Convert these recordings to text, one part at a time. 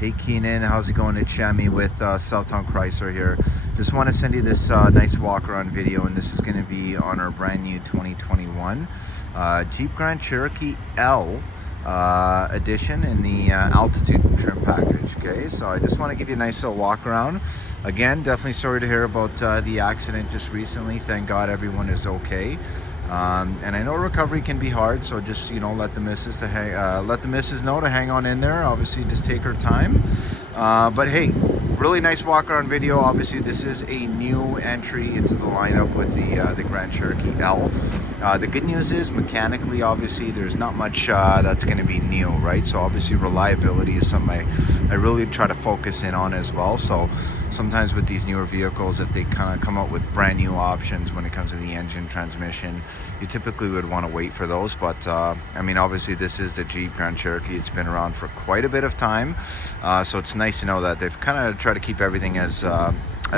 Hey Keenan, how's it going? It's Shammi with Southtown Chrysler here. Just want to send you this nice walk around video, and this is going to be on our brand new 2021 Jeep Grand Cherokee L edition in the altitude trim package. Okay, so I just want to give you a nice little walk around. Again, definitely sorry to hear about the accident just recently. Thank God everyone is okay. And I know recovery can be hard, so just let the missus know to hang on in there. Obviously, just take her time. But hey, really nice walk around video. Obviously, this is a new entry into the lineup with the Grand Cherokee L. The good news is mechanically, obviously, there's not much that's going to be new, right? So obviously, reliability is something I really try to focus in on as well. So sometimes with these newer vehicles, if they kind of come out with brand new options when it comes to the engine, transmission, you typically would want to wait for those. But I mean, obviously this is the Jeep Grand Cherokee. It's been around for quite a bit of time, so it's nice to know that they've kind of tried to keep everything as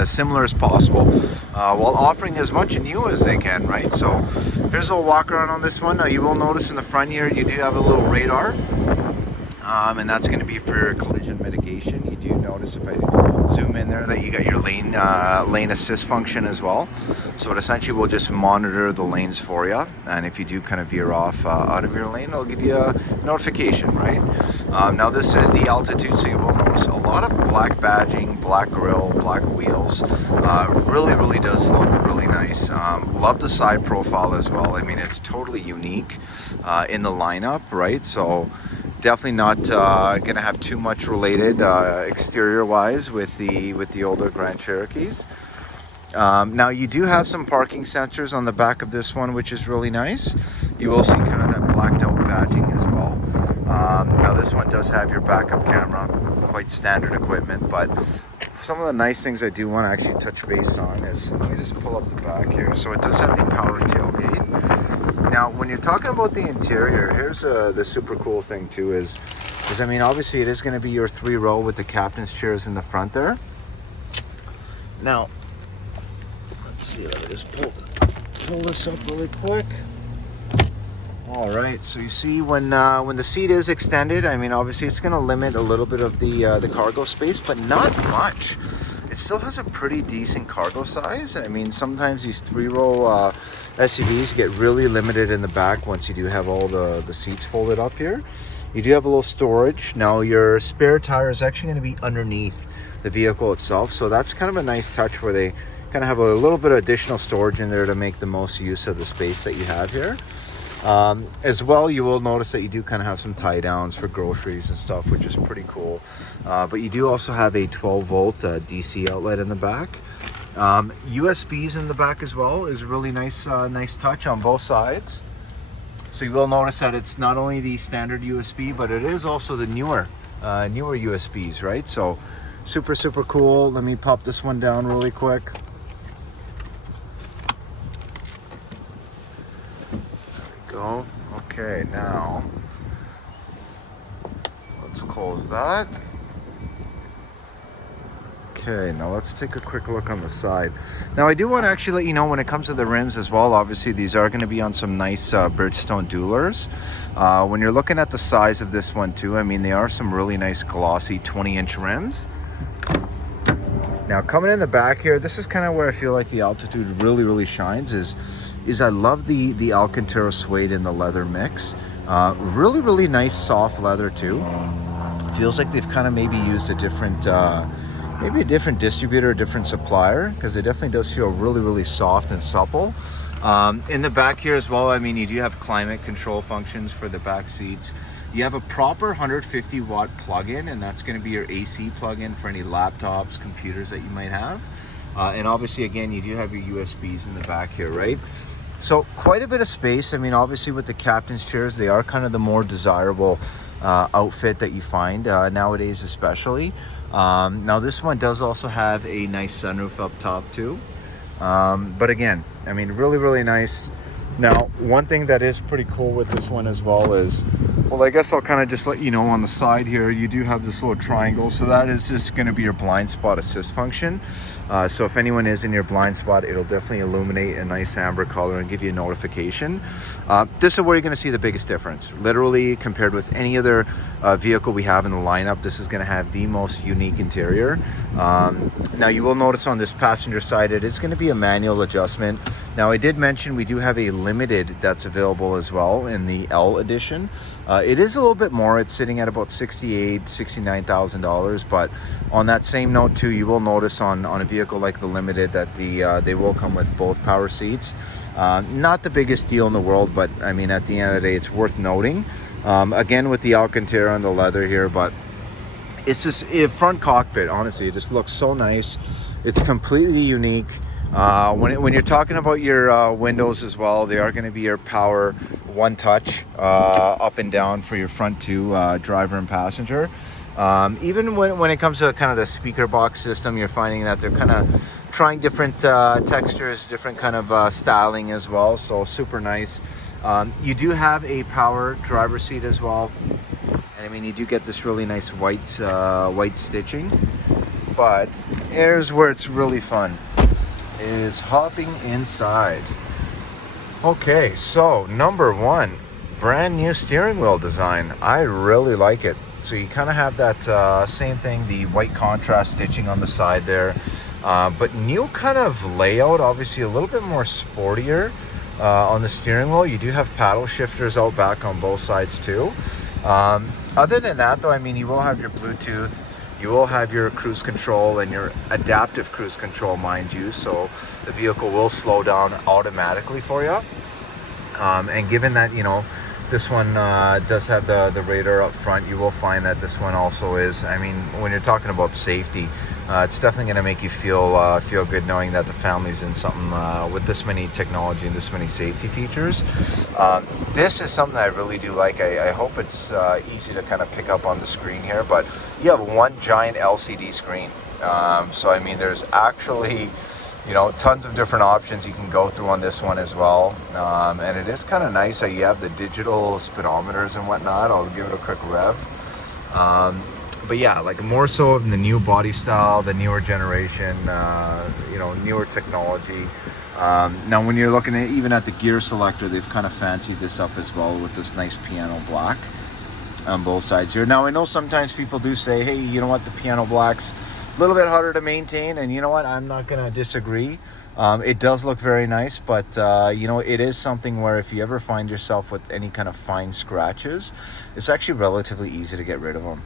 similar as possible, while offering as much new as they can, right? So here's a little walk around on this one. Now you will notice in the front here you do have a little radar, and that's going to be for collision mitigation. You do notice if I zoom in there that you got your lane assist function as well. So it essentially will just monitor the lanes for you, and if you do kind of veer off out of your lane, it'll give you a notification, right? Now this is the altitude, so you will notice a lot of black badging, black grille, black wheels. Really does look really nice. Love the side profile as well. I mean, it's totally unique in the lineup, right? So definitely not gonna have too much related exterior wise with the older Grand Cherokees. Now you do have some parking sensors on the back of this one, which is really nice. You will see kind of that blacked out badging as well. Now this one does have your backup camera, quite standard equipment, but some of the nice things I do want to actually touch base on is, let me just pull up the back here. So it does have the power tailgate. Now when you're talking about the interior, here's the super cool thing too is I mean, obviously it is going to be your 3-row with the captain's chairs in the front there. Now let's see, let me just pull this up really quick. All right, so you see when the seat is extended, I mean, obviously it's going to limit a little bit of the cargo space, but not much. It still has a pretty decent cargo size. I mean, sometimes these 3-row SUVs get really limited in the back once you do have all the seats folded up here. You do have a little storage. Now your spare tire is actually going to be underneath the vehicle itself, so that's kind of a nice touch where they kind of have a little bit of additional storage in there to make the most use of the space that you have here. As well, you will notice that you do kind of have some tie downs for groceries and stuff, which is pretty cool. But you do also have a 12-volt DC outlet in the back. USBs in the back as well is a really nice touch on both sides. So you will notice that it's not only the standard USB, but it is also the newer USBs, right? So super cool. Let me pop this one down really quick. Go. Okay, now let's close that. Okay, now let's take a quick look on the side. Now I do want to actually let you know when it comes to the rims as well, obviously these are going to be on some nice Bridgestone Duelers. When you're looking at the size of this one too, I mean, they are some really nice glossy 20-inch rims. Now coming in the back here, this is kind of where I feel like the altitude really shines is I love the Alcantara suede in the leather mix. Really nice soft leather too. Feels like they've kind of maybe used a different distributor, a different supplier, because it definitely does feel really soft and supple. In the back here as well, I mean, you do have climate control functions for the back seats. You have a proper 150 watt plug-in, and that's going to be your AC plug-in for any laptops, computers that you might have. And obviously, again, you do have your USBs in the back here, right? So quite a bit of space. I mean, obviously with the captain's chairs, they are kind of the more desirable outfit that you find nowadays, especially. Now this one does also have a nice sunroof up top too. But again, I mean, really nice. Now, one thing that is pretty cool with this one as well is Well, I guess I'll kind of just let you know on the side here, you do have this little triangle. So that is just going to be your blind spot assist function. So if anyone is in your blind spot, it'll definitely illuminate a nice amber color and give you a notification. This is where you're going to see the biggest difference. Literally, compared with any other vehicle we have in the lineup, this is going to have the most unique interior. Now you will notice on this passenger side, it is going to be a manual adjustment. Now I did mention we do have a limited that's available as well in the L edition. It is a little bit more. It's sitting at about $68,000, $69,000. But on that same note too, you will notice on a vehicle like the limited that they will come with both power seats. Not the biggest deal in the world, but I mean at the end of the day, it's worth noting. Again with the Alcantara and the leather here, but it's just front cockpit. Honestly, it just looks so nice. It's completely unique. When you're talking about your windows as well, they are going to be your power one touch up and down for your front two, driver and passenger. Even when it comes to kind of the speaker box system, you're finding that they're kind of trying different textures, different kind of styling as well. So super nice. You do have a power driver seat as well. And I mean, you do get this really nice white stitching. But here's where it's really fun, is hopping inside. Okay, so number one, brand new steering wheel design. I really like it. So you kind of have that same thing, the white contrast stitching on the side there, but new kind of layout, obviously a little bit more sportier on the steering wheel. You do have paddle shifters out back on both sides too. Other than that though, I mean, you will have your Bluetooth, you will have your cruise control and your adaptive cruise control, mind you, so the vehicle will slow down automatically for you. And given that, you know, this one does have the radar up front, you will find that this one also is, I mean, when you're talking about safety, it's definitely going to make you feel good knowing that the family's in something with this many technology and this many safety features. This is something I really do like. I hope it's easy to kind of pick up on the screen here, but you have one giant LCD screen. So I mean, there's actually, you know, tons of different options you can go through on this one as well. And it is kind of nice that you have the digital speedometers and whatnot. I'll give it a quick rev. But yeah, like more so in the new body style, the newer generation, you know, newer technology. Now when you're looking at even at the gear selector, they've kind of fancied this up as well with this nice piano black on both sides here. Now I know sometimes people do say, hey, you know what, the piano black's a little bit harder to maintain, and you know what, I'm not gonna disagree. It does look very nice, but you know, it is something where if you ever find yourself with any kind of fine scratches, it's actually relatively easy to get rid of them.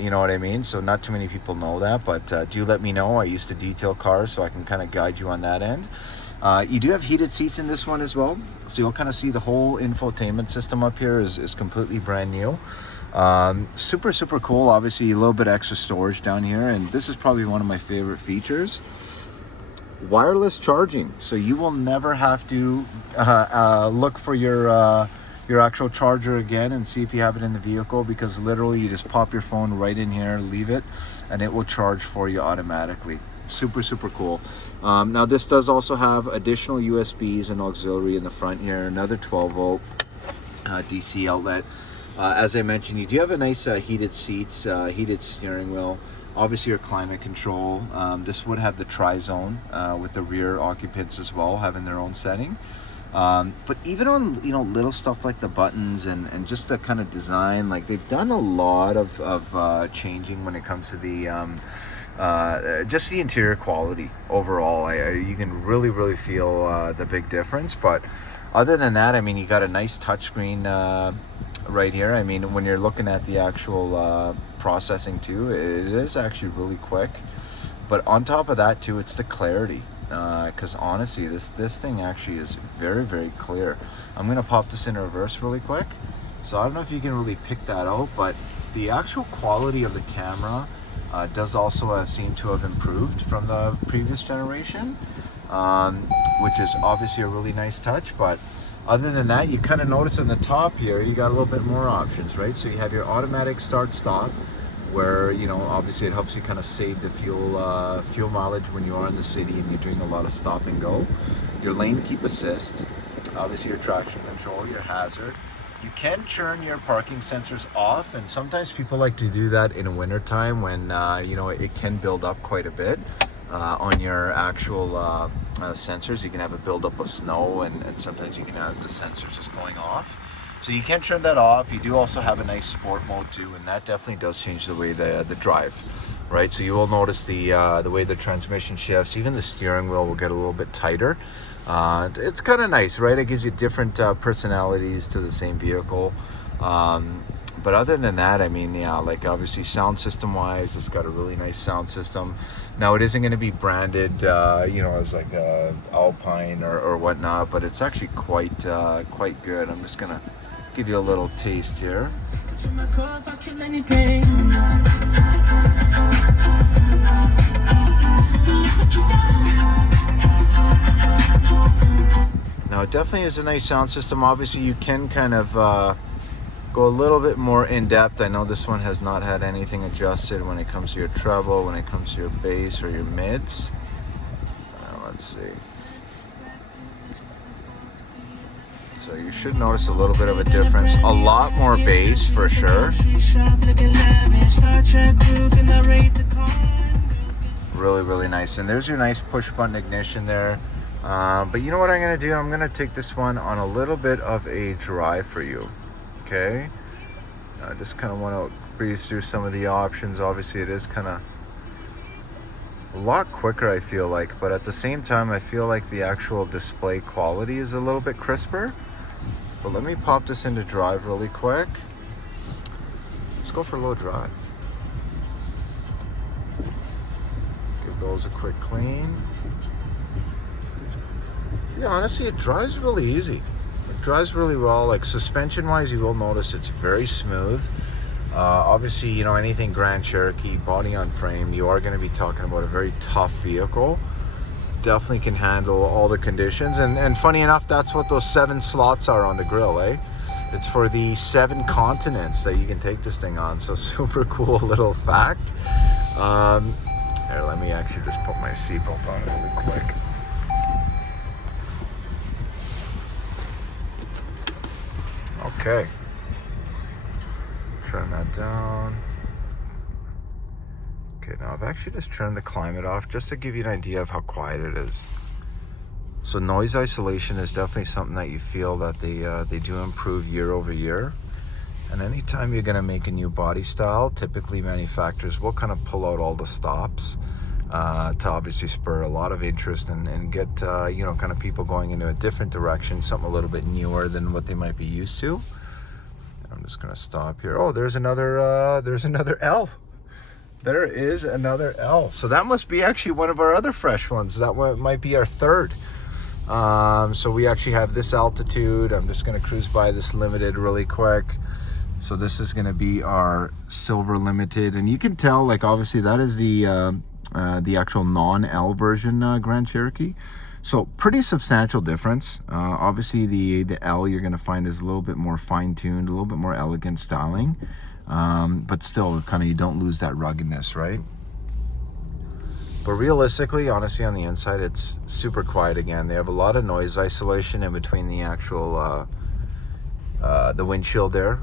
You know what I mean? So not too many people know that, but do let me know. I used to detail cars, so I can kind of guide you on that end. You do have heated seats in this one as well, so you'll kind of see the whole infotainment system up here is completely brand new. Super cool. Obviously a little bit extra storage down here, and this is probably one of my favorite features: wireless charging. So you will never have to look for your actual charger again and see if you have it in the vehicle, because literally you just pop your phone right in here, leave it, and it will charge for you automatically. Super cool. Now this does also have additional USBs and auxiliary in the front here, another 12 volt DC outlet. As I mentioned, you do have a nice heated seats, heated steering wheel, obviously your climate control. This would have the tri-zone with the rear occupants as well having their own setting. But even on, you know, little stuff like the buttons and just the kind of design, like they've done a lot of changing when it comes to the just the interior quality overall. You can really feel the big difference. But other than that, I mean, you got a nice touchscreen right here. I mean, when you're looking at the actual processing too, it is actually really quick. But on top of that too, it's the clarity, because honestly this thing actually is very clear. I'm gonna pop this in reverse really quick, so I don't know if you can really pick that out, but the actual quality of the camera does also seem to have improved from the previous generation, which is obviously a really nice touch. But other than that, you kind of notice on the top here, you got a little bit more options, right? So you have your automatic start stop, where, you know, obviously it helps you kind of save the fuel mileage when you are in the city and you're doing a lot of stop and go. Your lane keep assist, obviously your traction control, your hazard. You can turn your parking sensors off, and sometimes people like to do that in winter time when you know, it can build up quite a bit on your actual sensors. You can have a buildup of snow, and sometimes you can have the sensors just going off. So you can turn that off. You do also have a nice sport mode too, and that definitely does change the way the drive, right? So you will notice the way the transmission shifts. Even the steering wheel will get a little bit tighter. It's kind of nice, right? It gives you different personalities to the same vehicle. But other than that, I mean, yeah, like obviously sound system wise, it's got a really nice sound system. Now it isn't going to be branded, you know, as like a Alpine or whatnot, but it's actually quite good. I'm just gonna give you a little taste here. Now it definitely is a nice sound system. Obviously you can kind of go a little bit more in depth. I know this one has not had anything adjusted when it comes to your treble, when it comes to your bass or your mids. Let's see. So you should notice a little bit of a difference. A lot more bass for sure. Really, really nice. And there's your nice push button ignition there. But you know what I'm going to do? I'm going to take this one on a little bit of a drive for you. Okay, I just kind of want to breeze through some of the options. Obviously it is kind of a lot quicker, I feel like, but at the same time I feel like the actual display quality is a little bit crisper. But let me pop this into drive really quick. Let's go for low drive. Give those a quick clean. Yeah, honestly it drives really easy. Drives really well. Like suspension wise, you will notice it's very smooth. Obviously, you know, anything Grand Cherokee body on frame, you are going to be talking about a very tough vehicle. Definitely can handle all the conditions, and funny enough, that's what those 7 slots are on the grill, eh? It's for the 7 continents that you can take this thing on. So super cool little fact. Here, let me actually just put my seatbelt on really quick. Okay, turn that down. Okay, now I've actually just turned the climate off just to give you an idea of how quiet it is. So noise isolation is definitely something that you feel that they do improve year over year. And anytime you're going to make a new body style, typically manufacturers will kind of pull out all the stops to obviously spur a lot of interest and get you know, kind of people going into a different direction, something a little bit newer than what they might be used to. I'm just gonna stop here. Oh, there's another L. There is another L. So that must be actually one of our other fresh ones. That one might be our third. So we actually have this altitude. I'm just gonna cruise by this limited really quick. So this is gonna be our silver limited, and you can tell, like, obviously that is the actual non-L version Grand Cherokee. So pretty substantial difference. Obviously the L you're going to find is a little bit more fine-tuned, a little bit more elegant styling, but still kind of you don't lose that ruggedness, right? But realistically, honestly, on the inside it's super quiet again. They have a lot of noise isolation in between the actual the windshield there,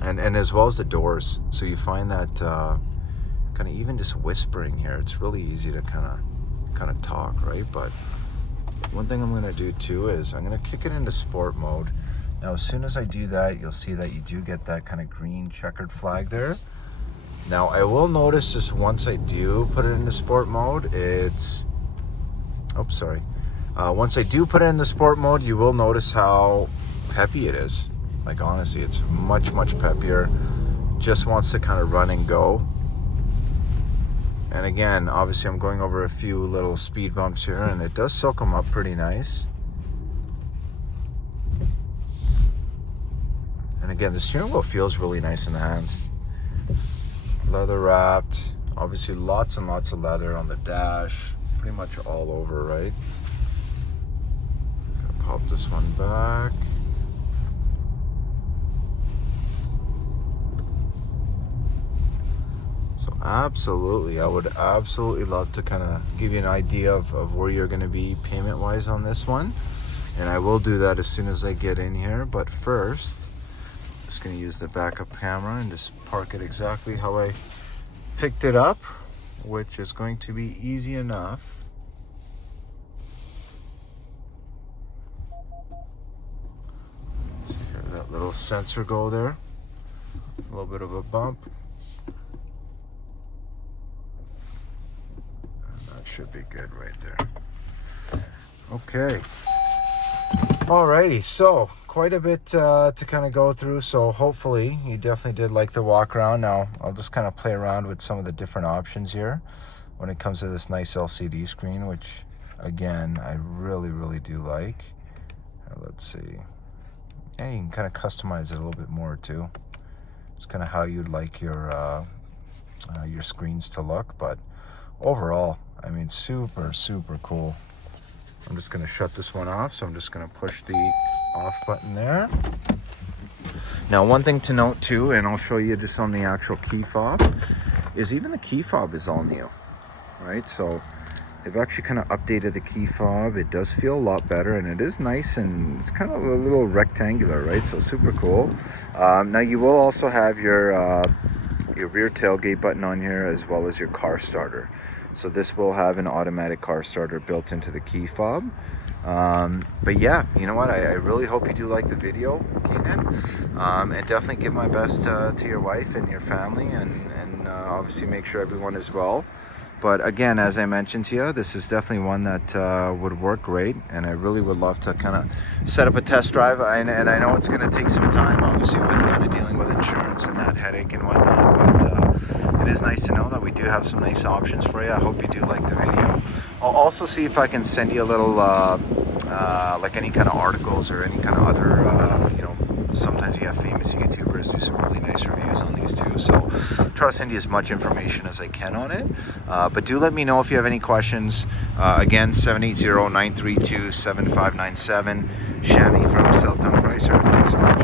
and as well as the doors. So you find that kind of even just whispering here, it's really easy to kind of talk, right? But one thing I'm going to do too is I'm going to kick it into sport mode. Now as soon as I do that, you'll see that you do get that kind of green checkered flag there. Now I will notice just once I do put it into sport mode, it's once I do put it into sport mode, you will notice how peppy it is. Like honestly, it's much peppier. Just wants to kind of run and go. And again, obviously I'm going over a few little speed bumps here, and it does soak them up pretty nice. And again, the steering wheel feels really nice in the hands. Leather wrapped. Obviously lots and lots of leather on the dash. Pretty much all over, right? Gonna pop this one back. So absolutely, I would absolutely love to kind of give you an idea of where you're going to be payment-wise on this one. and I will do that as soon as I get in here. But first, I'm just going to use the backup camera and just park it exactly how I picked it up, which is going to be easy enough. See that little sensor go there, a little bit of a bump, and that should be good right there. Okay, alrighty, so quite a bit to kind of go through. So hopefully you definitely did like the walk around. Now I'll just kind of play around with some of the different options here when it comes to this nice LCD screen, which again I really do like. Let's see, and you can kind of customize it a little bit more too. It's kind of how you'd like your screens to look, but overall, I mean, super cool. I'm just going to shut this one off, so I'm just going to push the off button there. Now, one thing to note too, and I'll show you this on the actual key fob, is even the key fob is all new, right? So they've actually kind of updated the key fob. It does feel a lot better, and it is nice, and it's kind of a little rectangular, right? So super cool. Now you will also have your rear tailgate button on here, as well as your car starter. So this will have an automatic car starter built into the key fob. But yeah, you know what? I really hope you do like the video, Keenan. And definitely give my best to your wife and your family, and obviously make sure everyone is well. But again, as I mentioned to you, this is definitely one that would work great, and I really would love to kind of set up a test drive. And I know it's going to take some time, obviously, with kind of dealing with insurance and that headache and whatnot. But it is nice to know that we do have some nice options for you. I hope you do like the video. I'll also see if I can send you a little, like any kind of articles or any kind of other, you know, sometimes you have famous YouTubers do some really nice reviews on these too, so try to send you as much information as I can on it. But do let me know if you have any questions. Again, 780-932-7597. Shammi from Southtown Chrysler. Thanks so much.